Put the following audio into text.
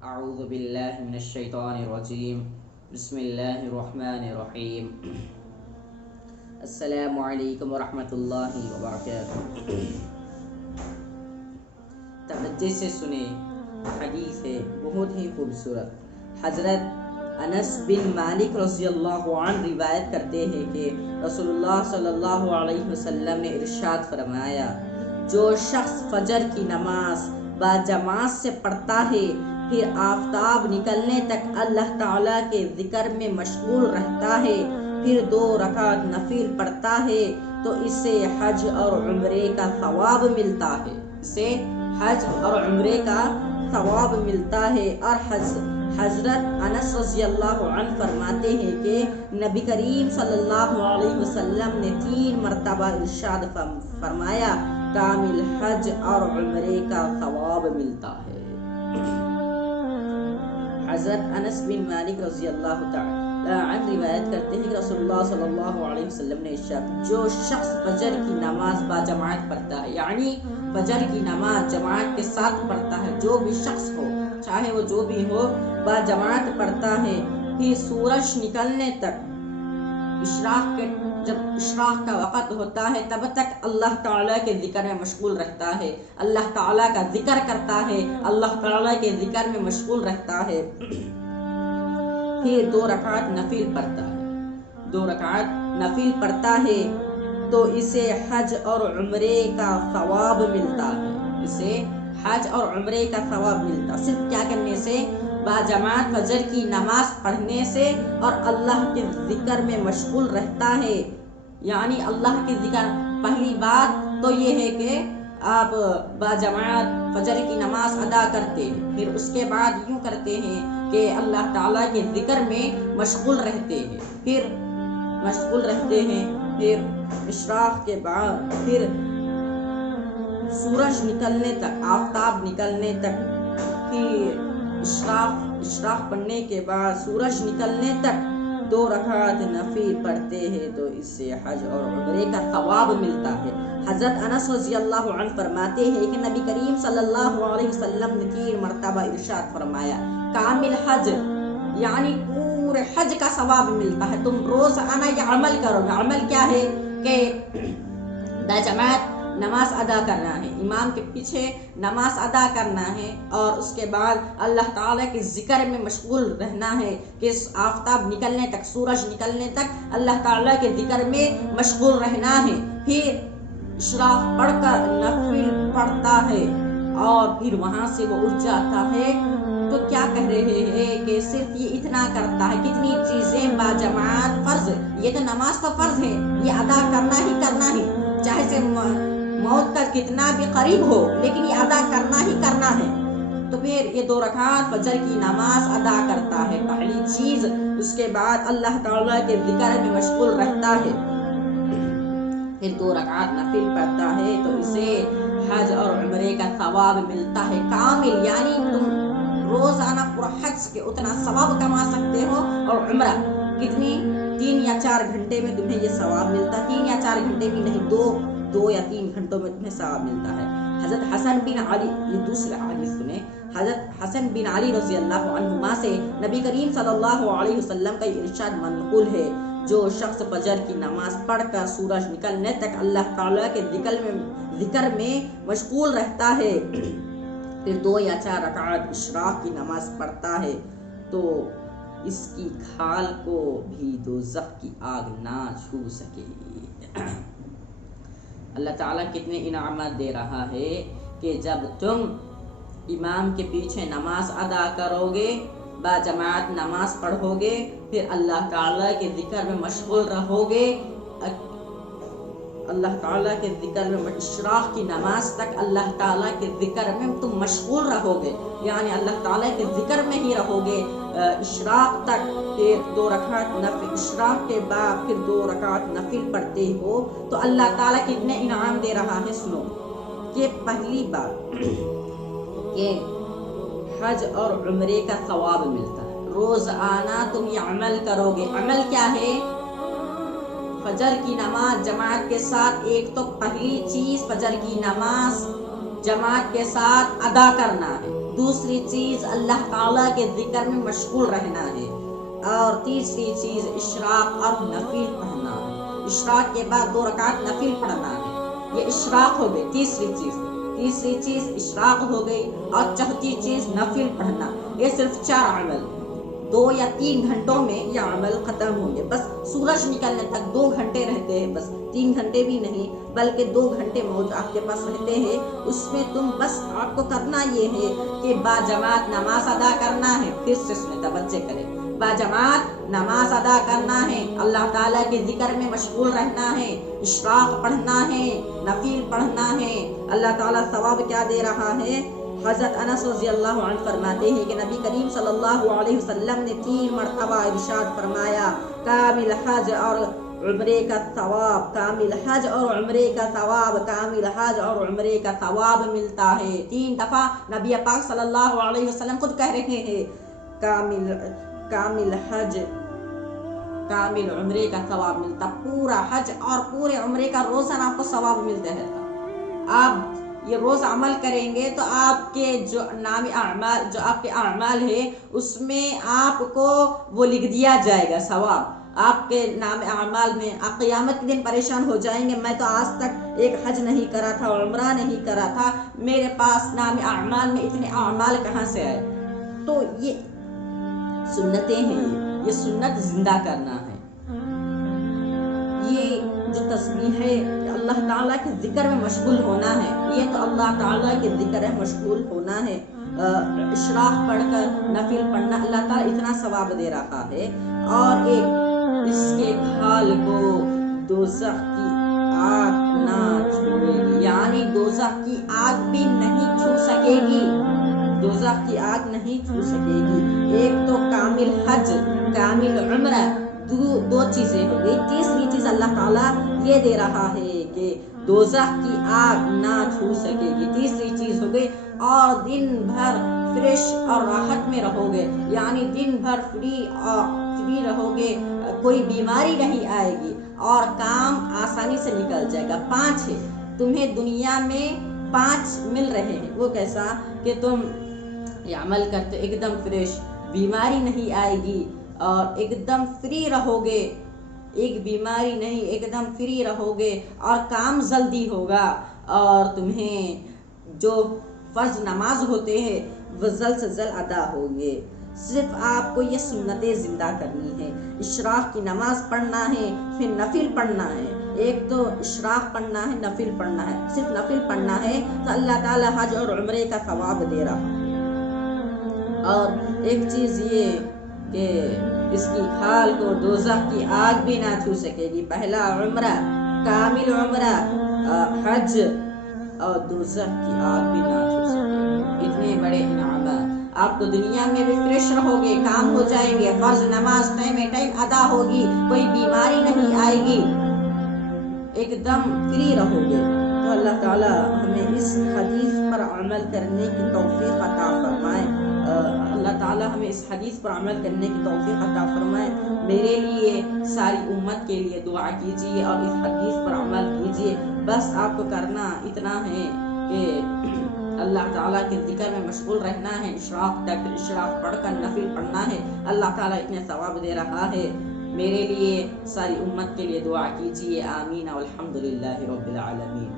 اعوذ باللہ من الشیطان الرجیم بسم اللہ الرحمن الرحیم السلام علیکم ورحمۃ اللہ وبرکاتہ۔ توجہ سے سنیں، حدیث ہے بہت ہی خوبصورت۔ حضرت انس بن مالک رضی اللہ عنہ روایت کرتے ہیں کہ رسول اللہ صلی اللہ علیہ وسلم نے ارشاد فرمایا، جو شخص فجر کی نماز باجماعت سے پڑھتا ہے پھر آفتاب نکلنے تک اللہ تعالیٰ کے ذکر میں مشغول رہتا ہے، پھر 2 رکعت نفل پڑھتا ہے تو اسے حج اور عمرے کا ثواب ملتا ہے۔ اسے حج اور عمرے کا ثواب ملتا ہے۔ اور حضرت انس رضی اللہ عنہ فرماتے ہیں کہ نبی کریم صلی اللہ علیہ وسلم نے 3 مرتبہ ارشاد فرمایا، کامل حج اور عمرے کا ثواب ملتا ہے۔ حضرت انس بن مالک رضی اللہ تعالی عنہ روایت کرتے ہیں کہ رسول اللہ صلی اللہ علیہ وسلم نے ارشاد، جو شخص فجر کی نماز باجماعت پڑھتا ہے، یعنی فجر کی نماز جماعت کے ساتھ پڑھتا ہے، جو بھی شخص ہو چاہے وہ جو بھی ہو، باجماعت پڑھتا ہے، پھر سورج نکلنے تک جب اشراق کا وقت ہوتا ہے تب تک اللہ تعالیٰ کے ذکر میں مشغول رہتا ہے، اللہ تعالیٰ کا ذکر کرتا ہے، اللہ تعالیٰ کے ذکر میں مشغول رہتا ہے، پھر 2 رکعت نفل پڑھتا ہے، 2 رکعت نفل پڑھتا ہے تو اسے حج اور عمرے کا ثواب ملتا ہے۔ اسے حج اور عمرے کا ثواب ملتا ہے، صرف کیا کرنے سے؟ باجماعت فجر کی نماز پڑھنے سے اور اللہ کے ذکر میں مشغول رہتا ہے۔ یعنی اللہ کے ذکر، پہلی بات تو یہ ہے کہ آپ باجماعت فجر کی نماز ادا کرتے ہیں، پھر اس کے بعد یوں کرتے ہیں کہ اللہ تعالیٰ کے ذکر میں مشغول رہتے ہیں، پھر اشراق کے بعد پھر سورج نکلنے تک، آفتاب نکلنے تک، پھر اشراق پڑھنے کے بعد سورج نکلنے تک 2 رکعت نفل پڑھتے ہیں تو اس سے حج اور عمرے کا ثواب ملتا ہے۔ حضرت انس رضی اللہ عنہ فرماتے ہیں کہ نبی کریم صلی اللہ علیہ وسلم نے 3 مرتبہ ارشاد فرمایا، کامل حج یعنی پورے حج کا ثواب ملتا ہے۔ تم روزانہ یہ عمل کرو گے۔ عمل کیا ہے؟ کہ باجماعت نماز ادا کرنا ہے، امام کے پیچھے نماز ادا کرنا ہے، اور اس کے بعد اللہ تعالیٰ کے ذکر میں مشغول رہنا ہے کہ آفتاب نکلنے تک، سورج نکلنے تک اللہ تعالیٰ کے ذکر میں مشغول رہنا ہے، پھر اشراق پڑھ کر نفل پڑھتا ہے اور پھر وہاں سے وہ اٹھ جاتا ہے۔ تو کیا کہہ رہے ہیں کہ صرف یہ اتنا کرتا ہے، کتنی چیزیں باجماعت فرض، یہ تو نماز تو فرض ہے، یہ ادا کرنا ہے، چاہے سے موت کا کتنا بھی قریب ہو لیکن یہ ادا کرنا ہے۔ تو پھر یہ 2 رکعت فجر کی نماز ادا کرتا ہے، پہلی چیز۔ اس کے بعد اللہ تعالیٰ کے ذکر میں مشغول رہتا ہے، پھر 2 رکعت نفل پڑھتا ہے تو اسے حج اور عمرے کا ثواب ملتا ہے کامل۔ یعنی تم روزانہ پورا حج کے اتنا ثواب کما سکتے ہو، اور عمرہ کتنی 3 یا 4 گھنٹے میں تمہیں یہ ثواب ملتا ہے، 3 یا 4 گھنٹے بھی نہیں، 2 یا 3 گھنٹوں میں تمہیں ثواب ملتا ہے۔ حضرت حسن بن علی، یہ دوسرا حدیث سنیں، حضرت حسن بن علی رضی اللہ عنہما سے نبی کریم صلی اللہ علیہ وسلم کا یہ ارشاد منقول ہے، جو شخص فجر کی نماز پڑھ کر سورج نکلنے تک اللہ تعالیٰ کے ذکر میں مشغول رہتا ہے، پھر 2 یا 4 رکعت اشراق کی نماز پڑھتا ہے تو اس کی کھال کو بھی دوزخ کی آگ نہ چھو سکے۔ اللہ تعالیٰ کتنے انعامات دے رہا ہے کہ جب تم امام کے پیچھے نماز ادا کرو گے، باجماعت نماز پڑھو گے، پھر اللہ تعالیٰ کے ذکر میں مشغول رہو گے، اللہ تعالیٰ کے ذکر میں اشراق کی نماز تک اللہ تعالیٰ کے ذکر میں تم مشغول رہو گے، یعنی اللہ تعالیٰ کے ذکر میں ہی رہو گے اشراق تک، پھر 2 رکعت نفل، اشراق کے بعد پھر 2 رکعت نفل پڑھتے ہو تو اللہ تعالیٰ کتنے انعام دے رہا ہے۔ سنو کہ پہلی بات کہ حج اور عمرے کا ثواب ملتا ہے، روزانہ تم یہ عمل کرو گے۔ عمل کیا ہے؟ فجر کی نماز جماعت کے ساتھ، ایک تو پہلی چیز فجر کی نماز جماعت کے ساتھ ادا کرنا ہے، دوسری چیز اللہ تعالیٰ کے ذکر میں مشغول رہنا ہے، اور تیسری چیز اشراق اور نفل پڑھنا ہے، اشراق کے بعد 2 رکعت نفل پڑھنا ہے، یہ اشراق ہو گئی تیسری چیز اشراق ہو گئی، اور چوتھی چیز نفل پڑھنا۔ یہ صرف 4 عمل 2 یا 3 گھنٹوں میں یہ عمل ختم ہوں گے، بس سورج نکلنے تک 2 گھنٹے رہتے ہیں، بس 3 گھنٹے بھی نہیں بلکہ 2 گھنٹے موجود آپ کے پاس رہتے ہیں، اس میں تم بس آپ کو کرنا یہ ہے کہ باجماعت نماز ادا کرنا ہے، پھر سے سنیں توجہ کریں، باجماعت نماز ادا کرنا ہے، اللہ تعالیٰ کے ذکر میں مشغول رہنا ہے، اشراق پڑھنا ہے، نفل پڑھنا ہے۔ اللہ تعالیٰ ثواب کیا دے رہا ہے؟ حضرت انس رضی اللہ عنہ فرماتے ہیں کہ نبی کریم صلی اللہ علیہ وسلم نے 3 مرتبہ ارشاد فرمایا، کامل حج اور عمرے کا ثواب، کامل حج اور عمرے کا ثواب، کامل حج اور عمرے کا ثواب ملتا ہے۔ 3 دفعہ نبی پاک صلی اللہ علیہ وسلم خود کہہ رہے ہیں، کامل حج کامل عمرے کا ثواب ملتا، پورا حج اور پورے عمرے کا روزانہ آپ کو ثواب ملتا ہے۔ آپ یہ روز عمل کریں گے تو آپ کے جو نام اعمال، جو آپ کے اعمال ہے اس میں آپ کو وہ لکھ دیا جائے گا ثواب، آپ کے نام اعمال میں۔ آپ قیامت کے دن پریشان ہو جائیں گے، میں تو آج تک ایک حج نہیں کرا تھا، عمرہ نہیں کرا تھا، میرے پاس نام اعمال میں اتنے اعمال کہاں سے آئے؟ تو یہ سنتیں ہیں، یہ سنت زندہ کرنا ہے۔ یہ جو تسبیح ہے، اللہ تعالیٰ کے ذکر میں مشغول ہونا ہے، یہ تو اللہ تعالیٰ کے ذکر میں مشغول ہونا ہے۔ اشراق پڑھ کر نفل پڑھنا، اللہ تعالیٰ اتنا ثواب دے رہا ہے۔ اور ایک اس کے کھال کو دوزخ کی آگ نہ چھوئے گی، یعنی دوزخ کی آگ بھی نہیں چھو سکے گی، دوزخ کی آگ نہیں چھو سکے گی۔ ایک تو کامل حج، کامل عمرہ، 2 چیزیں ہو گئی۔ تیسری چیز اللہ تعالیٰ یہ دے رہا ہے کہ دوزخ کی آگ نہ چھو سکے گی، تیسری چیز ہو گئی۔ اور دن بھر فریش اور راحت میں رہو گے، یعنی دن بھر فری رہو گے، کوئی بیماری نہیں آئے گی اور کام آسانی سے نکل جائے گا۔ 5 ہے، تمہیں دنیا میں 5 مل رہے ہیں، وہ کیسا کہ تم یہ عمل کرتے ایک دم فریش، بیماری نہیں آئے گی اور ایک دم فری رہو گے، ایک بیماری نہیں، ایک دم فری رہو گے اور کام جلدی ہوگا، اور تمہیں جو فرض نماز ہوتے ہیں وہ جلد سے جلد ادا ہوں گے۔ صرف آپ کو یہ سنتیں زندہ کرنی ہے، اشراق کی نماز پڑھنا ہے، پھر نفل پڑھنا ہے۔ ایک تو اشراق پڑھنا ہے، نفل پڑھنا ہے، صرف نفل پڑھنا ہے تو اللہ تعالیٰ حج اور عمرے کا ثواب دے رہا ہے۔ اور ایک چیز یہ کہ اس کی کھال کو دوزخ کی آگ بھی نہ چھو سکے گی۔ پہلا عمرہ، کامل عمرہ، حج، اور دوزخ کی آگ بھی نہ چھو سکے گی۔ اتنے بڑے انعامات، آپ کو دنیا میں بھی فریش رہو گے، کام ہو جائیں گے، فرض نماز ٹائم ادا ہوگی، کوئی بیماری نہیں آئے گی، ایک دم فری رہو گے۔ تو اللہ تعالیٰ ہمیں اس حدیث پر عمل کرنے کی توفیق عطا فرمائے، اللہ تعالیٰ ہمیں اس حدیث پر عمل کرنے کی توفیق عطا فرمائے۔ میرے لیے، ساری امت کے لیے دعا کیجیے اور اس حدیث پر عمل کیجیے۔ بس آپ کو کرنا اتنا ہے کہ اللہ تعالیٰ کے ذکر میں مشغول رہنا ہے، اشراق تک اشراق پڑھ کر نفل پڑھنا ہے، اللہ تعالیٰ اتنے ثواب دے رہا ہے۔ میرے لیے، ساری امت کے لیے دعا کیجیے، آمین والحمدللہ رب العالمین۔